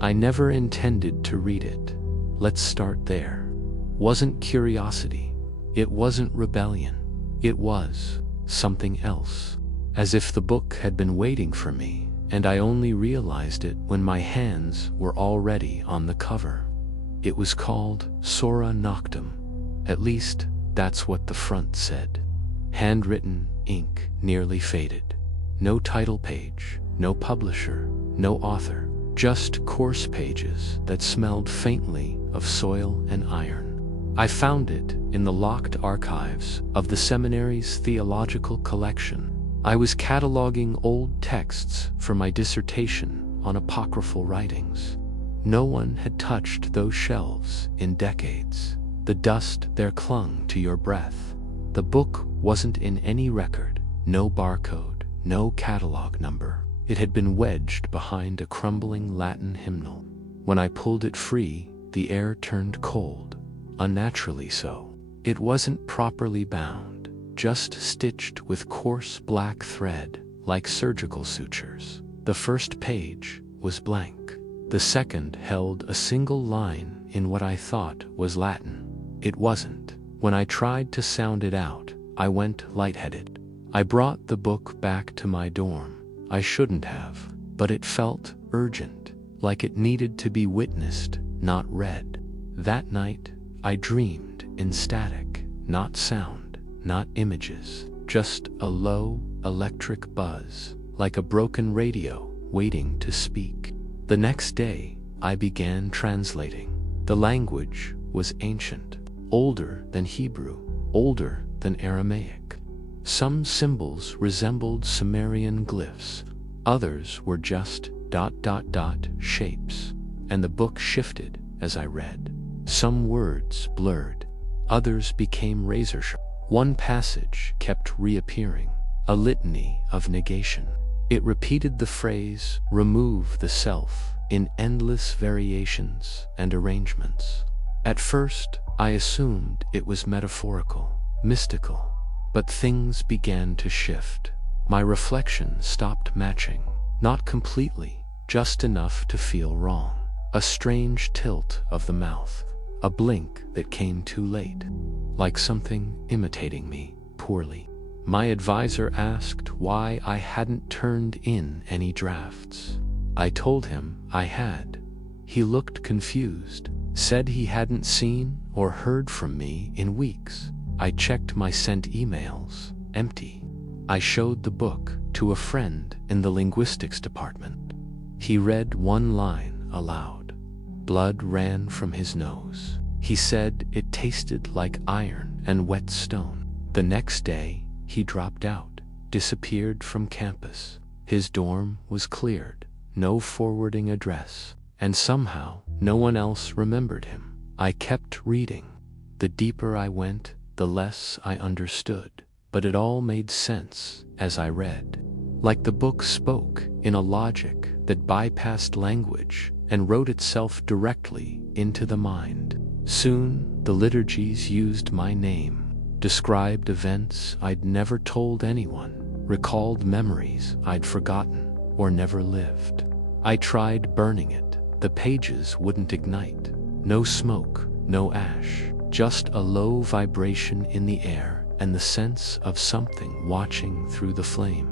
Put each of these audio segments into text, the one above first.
I never intended to read it. Let's start there. Wasn't curiosity. It wasn't rebellion. It was something else. As if the book had been waiting for me, and I only realized it when my hands were already on the cover. It was called Sora Noctum. At least, that's what the front said. Handwritten, ink nearly faded. No title page, no publisher, no author. Just coarse pages that smelled faintly of soil and iron. I found it in the locked archives of the seminary's theological collection. I was cataloging old texts for my dissertation on apocryphal writings. No one had touched those shelves in decades. The dust there clung to your breath. The book wasn't in any record, no barcode, no catalog number. It had been wedged behind a crumbling Latin hymnal. When I pulled it free, the air turned cold, unnaturally so. It wasn't properly bound, just stitched with coarse black thread, like surgical sutures. The first page was blank. The second held a single line in what I thought was Latin. It wasn't. When I tried to sound it out, I went lightheaded. I brought the book back to my dorm. I shouldn't have, but it felt urgent, like it needed to be witnessed, not read. That night, I dreamed in static, not sound, not images, just a low, electric buzz, like a broken radio waiting to speak. The next day, I began translating. The language was ancient, older than Hebrew, older than Aramaic. Some symbols resembled Sumerian glyphs, others were just ... shapes, and the book shifted as I read. Some words blurred, others became razor sharp. One passage kept reappearing, a litany of negation. It repeated the phrase, "Remove the self," in endless variations and arrangements. At first, I assumed it was metaphorical, mystical. But things began to shift. My reflection stopped matching. Not completely, just enough to feel wrong. A strange tilt of the mouth. A blink that came too late. Like something imitating me, poorly. My advisor asked why I hadn't turned in any drafts. I told him I had. He looked confused, said he hadn't seen or heard from me in weeks. I checked my sent emails, empty. I showed the book to a friend in the linguistics department. He read one line aloud. Blood ran from his nose. He said it tasted like iron and wet stone. The next day, he dropped out, disappeared from campus. His dorm was cleared, no forwarding address, and somehow no one else remembered him. I kept reading. The deeper I went, the less I understood, but it all made sense as I read. Like the book spoke in a logic that bypassed language and wrote itself directly into the mind. Soon, the liturgies used my name, described events I'd never told anyone, recalled memories I'd forgotten or never lived. I tried burning it. The pages wouldn't ignite. No smoke, no ash. Just a low vibration in the air and the sense of something watching through the flame.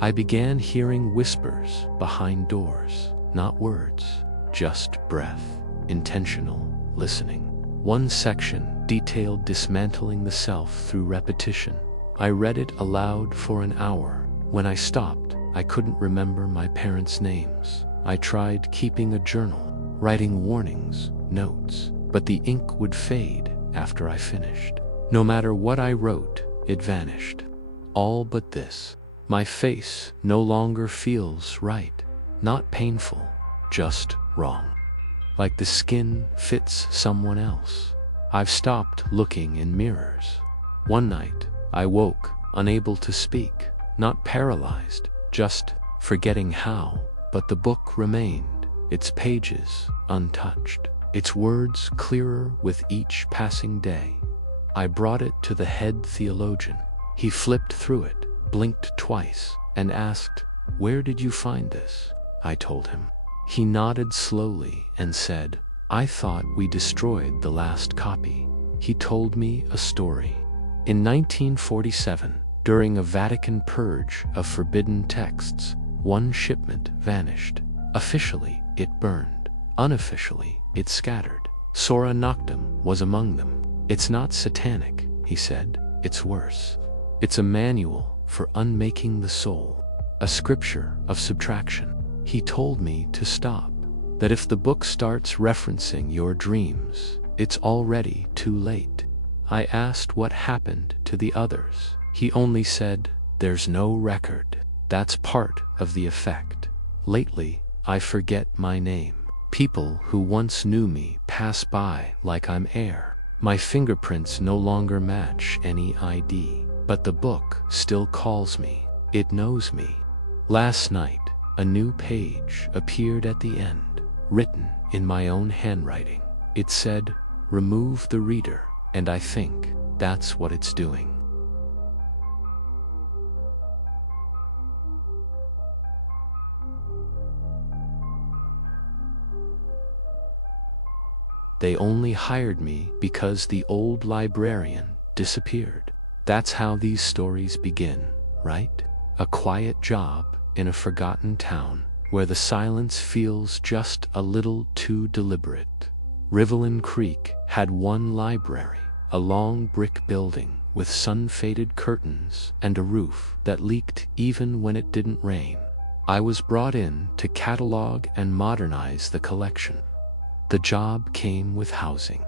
I began hearing whispers behind doors, not words, just breath, intentional listening. One section detailed dismantling the self through repetition. I read it aloud for an hour. When I stopped, I couldn't remember my parents' names. I tried keeping a journal, writing warnings, notes, but the ink would fade after I finished. No matter what I wrote, it vanished. All but this. My face no longer feels right. Not painful, just wrong. Like the skin fits someone else. I've stopped looking in mirrors. One night, I woke, unable to speak, not paralyzed, just forgetting how, but the book remained, its pages untouched. Its words clearer with each passing day. I brought it to the head theologian. He flipped through it, blinked twice, and asked, "Where did you find this?" I told him. He nodded slowly and said, "I thought we destroyed the last copy." He told me a story. In 1947, during a Vatican purge of forbidden texts, one shipment vanished. Officially, it burned. Unofficially, it scattered. Sora Noctum was among them. "It's not satanic," he said. "It's worse. It's a manual for unmaking the soul. A scripture of subtraction." He told me to stop. That if the book starts referencing your dreams, it's already too late. I asked what happened to the others. He only said, "There's no record. That's part of the effect. Lately, I forget my name. People who once knew me pass by like I'm air. My fingerprints no longer match any ID, but the book still calls me. It knows me." Last night, a new page appeared at the end, written in my own handwriting. It said, "Remove the reader," and I think that's what it's doing. They only hired me because the old librarian disappeared. That's how these stories begin, right? A quiet job in a forgotten town where the silence feels just a little too deliberate. Rivelin Creek had one library, a long brick building with sun-faded curtains and a roof that leaked even when it didn't rain. I was brought in to catalog and modernize the collection. The job came with housing.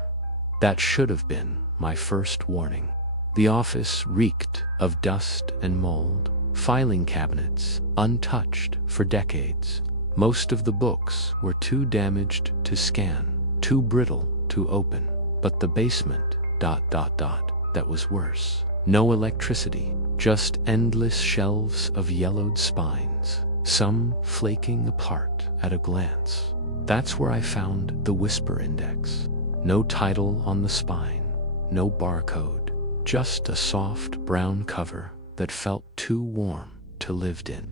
That should have been my first warning. The office reeked of dust and mold, filing cabinets untouched for decades. Most of the books were too damaged to scan, too brittle to open. But the basement, that was worse. No electricity, just endless shelves of yellowed spines, some flaking apart at a glance. That's where I found the Whisper Index. No title on the spine, no barcode, just a soft brown cover that felt too warm to live in.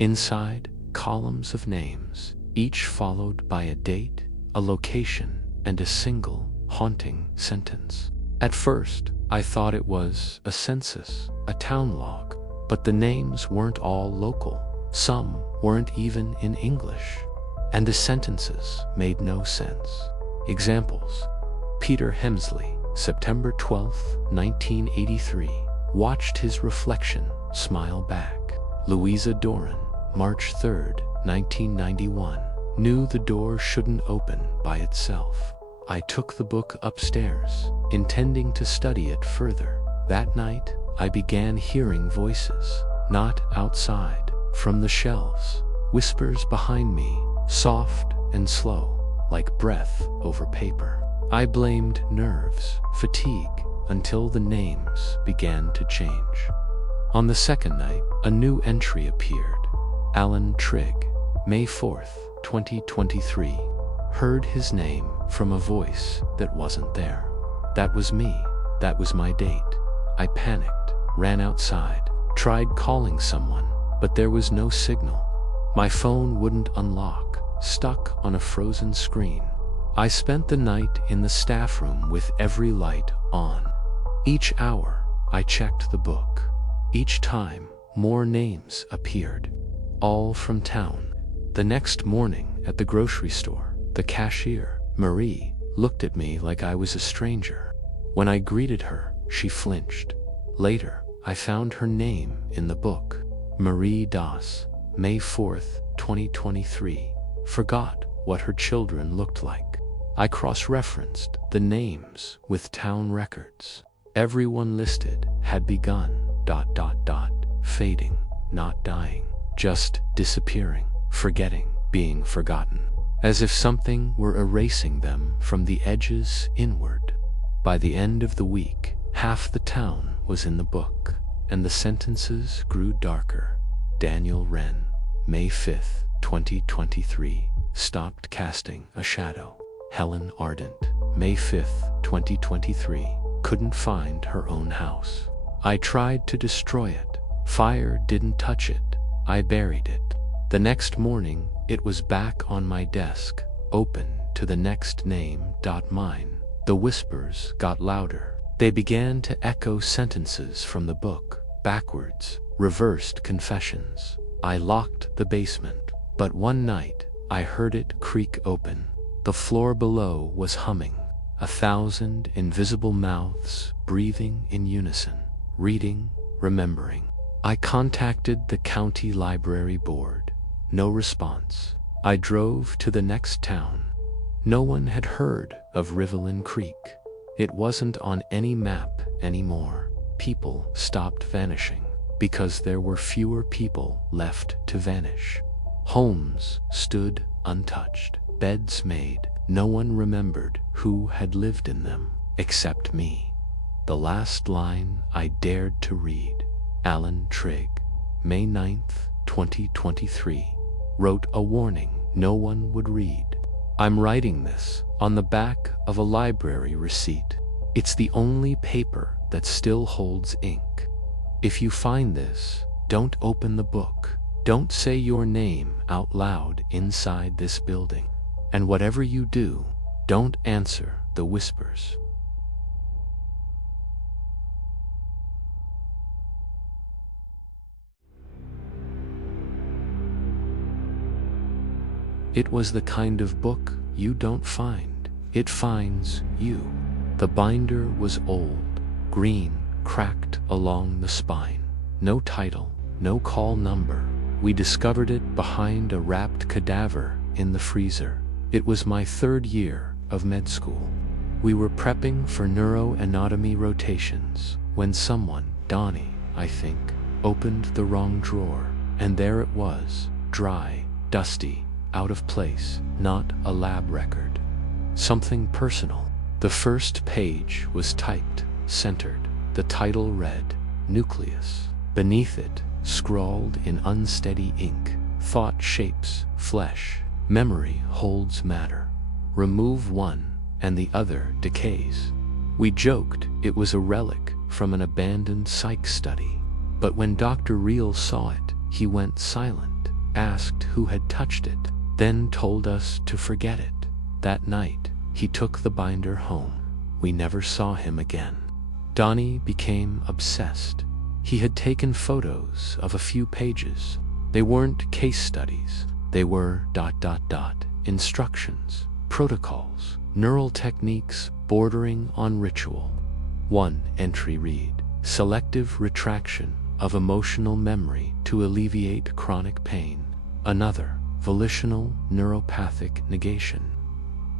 Inside, columns of names, each followed by a date, a location, and a single, haunting sentence. At first, I thought it was a census, a town log, but the names weren't all local. Some weren't even in English. And the sentences made no sense. Examples: Peter Hemsley, September 12, 1983, watched his reflection smile back. Louisa Doran, March 3, 1991, knew the door shouldn't open by itself. I took the book upstairs, intending to study it further. That night, I began hearing voices, not outside, from the shelves, whispers behind me, soft and slow, like breath over paper. I blamed nerves, fatigue, until the names began to change. On the second night, a new entry appeared. Alan Trigg, May 4th, 2023. Heard his name from a voice that wasn't there. That was me. That was my date. I panicked, ran outside, tried calling someone, but there was no signal. My phone wouldn't unlock, stuck on a frozen screen. I spent the night in the staff room with every light on. Each hour, I checked the book. Each time, more names appeared, all from town. The next morning at the grocery store, the cashier, Marie, looked at me like I was a stranger. When I greeted her, she flinched. Later, I found her name in the book. Marie Das, May 4th, 2023. Forgot what her children looked like. I cross-referenced the names with town records. Everyone listed had begun ... fading, not dying, just disappearing, forgetting, being forgotten, as if something were erasing them from the edges inward. By the end of the week, half the town was in the book, and the sentences grew darker. Daniel Wren, May 5th, 2023, stopped casting a shadow. Helen Ardent, May 5th, 2023, couldn't find her own house. I tried to destroy it. Fire didn't touch it. I buried it. The next morning, it was back on my desk, open to the next name. Mine. The whispers got louder. They began to echo sentences from the book, backwards, reversed confessions. I locked the basement, but one night, I heard it creak open. The floor below was humming, 1,000 invisible mouths breathing in unison, reading, remembering. I contacted the county library board. No response. I drove to the next town. No one had heard of Rivelin Creek. It wasn't on any map anymore. People stopped vanishing because there were fewer people left to vanish. Homes stood untouched, beds made. No one remembered who had lived in them, except me. The last line I dared to read. Alan Trigg, May 9th, 2023, wrote a warning no one would read. I'm writing this on the back of a library receipt. It's the only paper that still holds ink. If you find this, don't open the book. Don't say your name out loud inside this building. And whatever you do, don't answer the whispers. It was the kind of book you don't find. It finds you. The binder was old, green, cracked along the spine. No title, no call number. We discovered it behind a wrapped cadaver in the freezer. It was my 3rd year of med school. We were prepping for neuroanatomy rotations when someone, Donnie, I think, opened the wrong drawer, and there it was, dry, dusty, out of place, not a lab record. Something personal. The first page was typed, centered. The title read, Nucleus. Beneath it, scrawled in unsteady ink, thought shapes, flesh. Memory holds matter. Remove one, and the other decays. We joked it was a relic from an abandoned psych study. But when Dr. Reel saw it, he went silent, asked who had touched it, then told us to forget it. That night, he took the binder home. We never saw him again. Donnie became obsessed. He had taken photos of a few pages. They weren't case studies. They were ... instructions, protocols, neural techniques bordering on ritual. One entry read, selective retraction of emotional memory to alleviate chronic pain. Another, volitional neuropathic negation.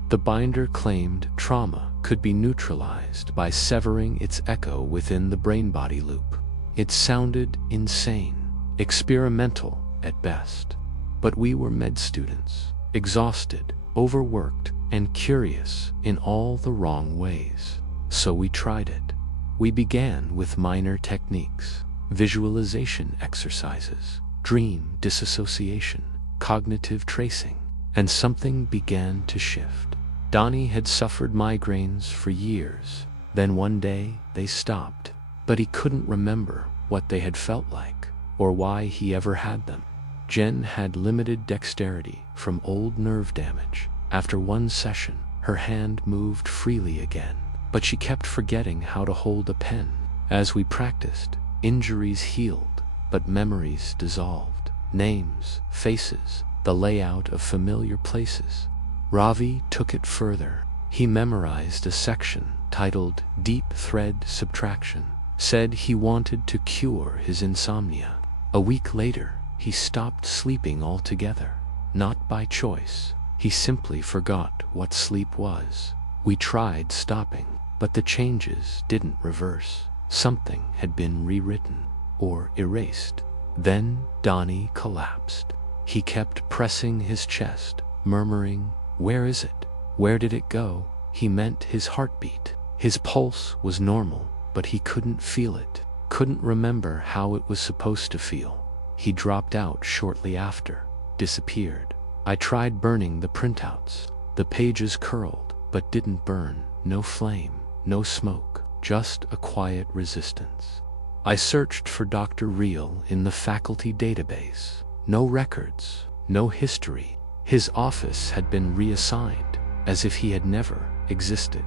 The binder claimed trauma could be neutralized by severing its echo within the brain-body loop. It sounded insane, experimental at best. But we were med students, exhausted, overworked, and curious in all the wrong ways. So we tried it. We began with minor techniques, visualization exercises, dream disassociation, cognitive tracing, and something began to shift. Donnie had suffered migraines for years. Then one day they stopped, but he couldn't remember what they had felt like or why he ever had them. Jen had limited dexterity from old nerve damage. After one session, her hand moved freely again, but she kept forgetting how to hold a pen. As we practiced, injuries healed, but memories dissolved. Names, faces, the layout of familiar places. Ravi took it further. He memorized a section titled Deep Thread Subtraction, said he wanted to cure his insomnia. A week later, he stopped sleeping altogether. Not by choice. He simply forgot what sleep was. We tried stopping, but the changes didn't reverse. Something had been rewritten or erased. Then Donnie collapsed. He kept pressing his chest, murmuring, "Where is it? Where did it go?" He meant his heartbeat. His pulse was normal, but he couldn't feel it, couldn't remember how it was supposed to feel. He dropped out shortly after, disappeared. I tried burning the printouts. The pages curled, but didn't burn. No flame, no smoke, just a quiet resistance. I searched for Dr. Reel in the faculty database. No records, no history. His office had been reassigned, as if he had never existed.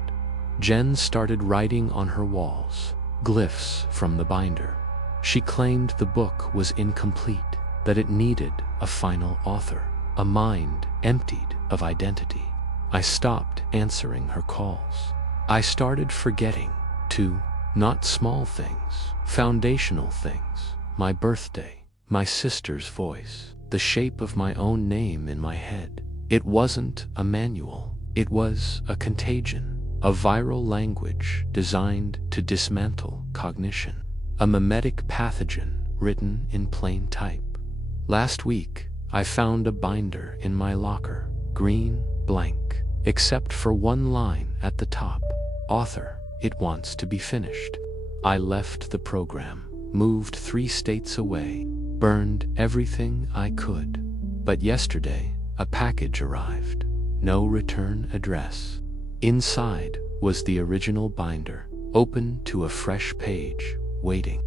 Jen started writing on her walls, glyphs from the binder. She claimed the book was incomplete, that it needed a final author, a mind emptied of identity. I stopped answering her calls. I started forgetting, too, not small things, foundational things. My birthday, my sister's voice, the shape of my own name in my head. It wasn't a manual. It was a contagion, a viral language designed to dismantle cognition, a mimetic pathogen written in plain type. Last week, I found a binder in my locker, green, blank, except for one line at the top. Author, it wants to be finished. I left the program, moved 3 states away, burned everything I could. But yesterday, a package arrived. No return address. Inside was the original binder, open to a fresh page, waiting.